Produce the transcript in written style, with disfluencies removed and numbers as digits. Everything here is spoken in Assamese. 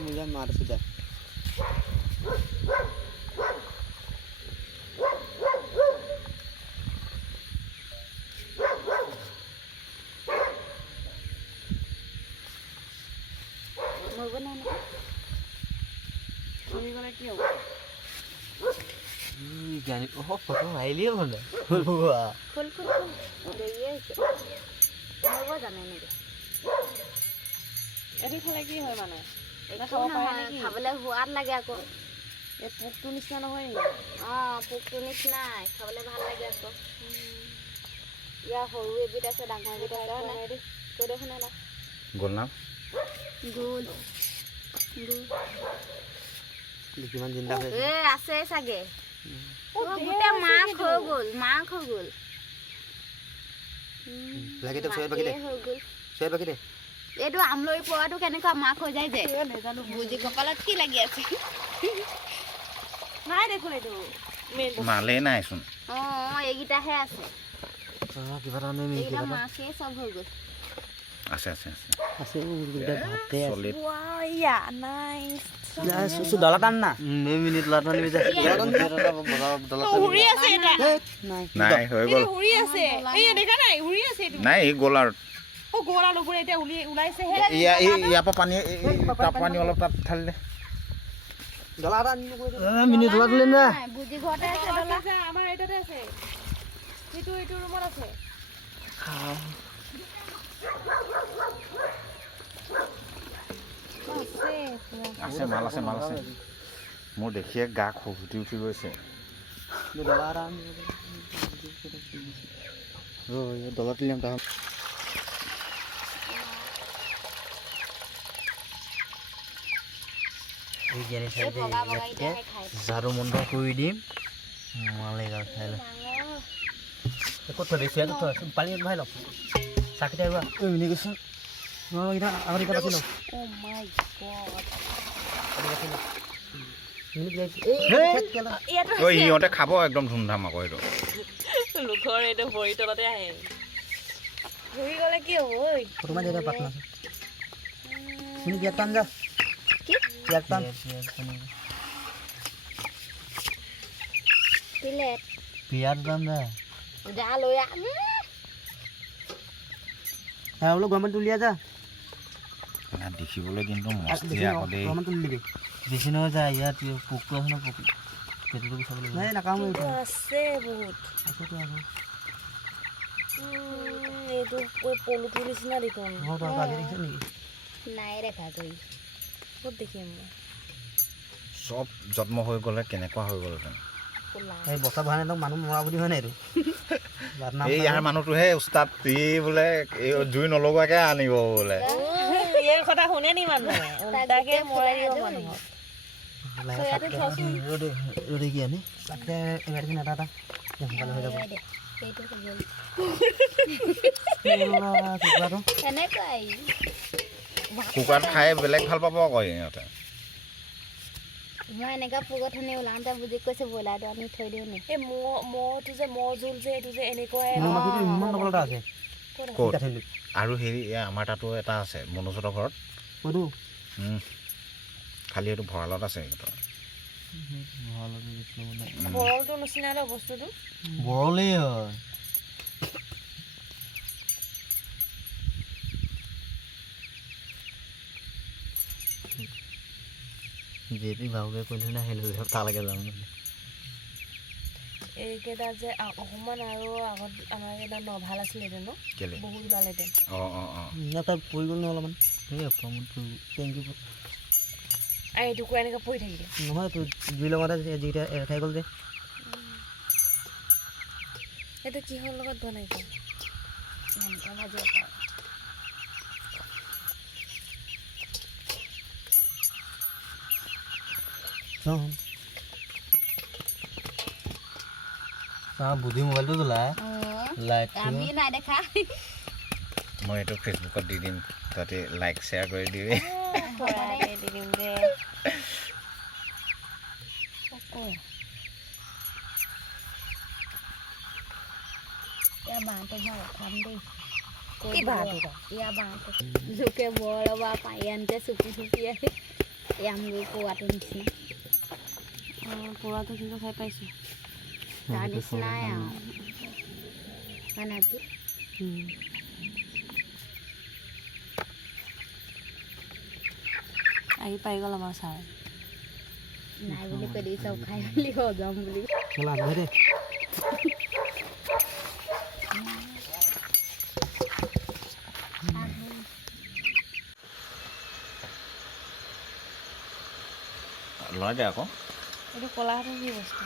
मुझे मार सुधा गाने ओह फोटो मार लिया बोले फुल हुआ फुल देखिए मरबो जाने नहीं এটি খালে কি হয় মানে এটা খাব খাব পাৰে নেকি খাবলে সোৱাদ লাগে আকৌ এই পোকটো নিচিনা নহয় নেকি পোকটো নিচিনাই খাবলে ভাল লাগে আকৌ ইয়াৰ সৰু এবিধ আছে ডাঙৰ এবিধ আছে হয় নাই কৈ দেখোন না গোল নাম গোল কিমান জিন্দা হৈ এ আছে চাগে গোটে মাক হৈ গ'ল লাগে তো ছয় বাকি দে ছয় বাকি দে এইটো আমলৰি পোৱাটো কেনেকুৱা মাক হৈ যায় যে নেজানো বুজি কপালত কি লাগি আছে নাই দেখোন এইটো মেইন মালে নাইচোন এইকেইটাহে আছে কিবা এটা আমি এইকেইটা মাকে চব হৈ গ'ল আছে আছে আছে আছে উলটা ভাতে আছে সলিড ওয়া নাইস যা সুসু ডলা টান না 9 মিনিট লাটা নিবি যা ডলা উৰি আছে এটা নাই হৈ গ'ল উৰি আছে এই দেখা নাই উৰি আছে এইটো নাই এই গ'ল আৰু গোৰা লবৰে এটা ওলাইছে হে ইয়াৰ পৰা পানী তাপ পানী অলপ তাত ঢালি দে ডলা টান মিনিট ডলা দিলে না বুজি ঘৰতে আছে ডলা আমাৰ এটাতে আছে এইটো ৰুমত আছে আছে মাল আছে মোৰ দেখিয়ে গা খুটি উঠি গৈছে ডলা টান ডলা দিলাম তা এই গেরে সাইডে জারু মন্দ কই দিম মালে গাল খাইলে কত দিছে তো পানি ভাই লও সাকিটা আইবা ওই মিনি গছ এটা আমার এটা পাছিল ও মাই গড মিনি যাই ঐ ইহঁতে খাব একদম ধুমধাম আকৌ এইটো লোকৰ এইটো ভৰি তলতে আহে ভৰি গলে কি হ'ব ঐ ফটো মাৰি দে পাতনা মিনি গেট টান যা কি গেট টান প্লেট পিয়ার টান যা যা লৈ আ হ্যাঁ ওলো গরম তুলিয়া যা দেখিবলৈ কিন্তু মস্তি আকৌ দেই গরম তুলি দিবি বেশি না যায় ইয়াত পোকটো আছে না পোক পেটটো চাব লাগিব নাই না কাম এইটো আছে বহুত আছে তো আছে এইটো পলুটো নিচিনা দেখোন মই তো কালি দেখিছ নেকি নাই ৰেখা গৈ ক'ত দেখিম চব জন্ম হৈ গ'লে কেনেকুৱা হৈ গ'ল এই বস্তা বহাই নাই মানুহ মৰা বুলি হয় নাই এইটো এই ইয়াৰ মানুহটোহে উস্তাদ বোলে এই জুই নলগোৱাকে আনিব বোলে ইয়াৰ কথা শুনে নি মানুহে তাকে মৰাই দিব মানুহক ৰ'দে কি আনি তাতে এবাৰদিন এটা সোনকালে হৈ যাব এনেকুৱাই কুকুৰাত খাই বেলেগ ভাল পাব আকৌ সিহঁতে মই এনেকুৱা পোকত শুনি ওলাওঁতে বুজি কৈছে ব্ৰইলাৰটো আনি থৈ দিওঁ নি এই মহটো যে মহ জোল যে এইটো যে এনেকুৱাই ইমান নকলটা আছে ক'ত আৰু হেৰি আমাৰ তাতো এটা আছে মনোজৰ ঘৰত খালি এইটো ভঁৰালত আছে সিহঁতৰ বৰলটো নিচিনা ন বস্তুটো বৰলেই হয় যেটি ভালকে কৈ থৈ নাহিলো তালৈকে যাম এইকেইটা যে অকণমান আৰু আগত আমাৰ কেইটা ভাল আছিলে ন বহুত ওলালে তাত পৰি গ'ল ন অলপমান এই টেংকি আৰু এইটুকু এনেকৈ পৰি থাকিলে নহয় তোৰ জুই লগতে যিকেইটা এৰ খাই গ'ল যে এইটো কিহৰ লগত বনাইছে বুদ্ধি মোবাইলটো জ্বলা লাইট আমি নাই দেখা মই এইটো ফেচবুকত দি দিম তাতে লাইক শ্বেয়াৰ কৰি দিবি বাঁহটো মই উঠাম দেই কি বাঁহটো ইয়াৰ বাঁহটো লোকে বৰ বা পাৰি আনতে চুপি চুপি আহি এই আমগুৰি পোৱাটো নিচিনা পোৱাটো কিন্তু খাই পাইছোঁ তাৰ নিচিনাই আৰু মানে কি আহি পাই গ'ল আমাৰ ছাৰ নাই বুলি কৈ দি চব খাই বুলি হজম বুলি লয় দে আকৌ এইটো ক'লাটো কি বস্তু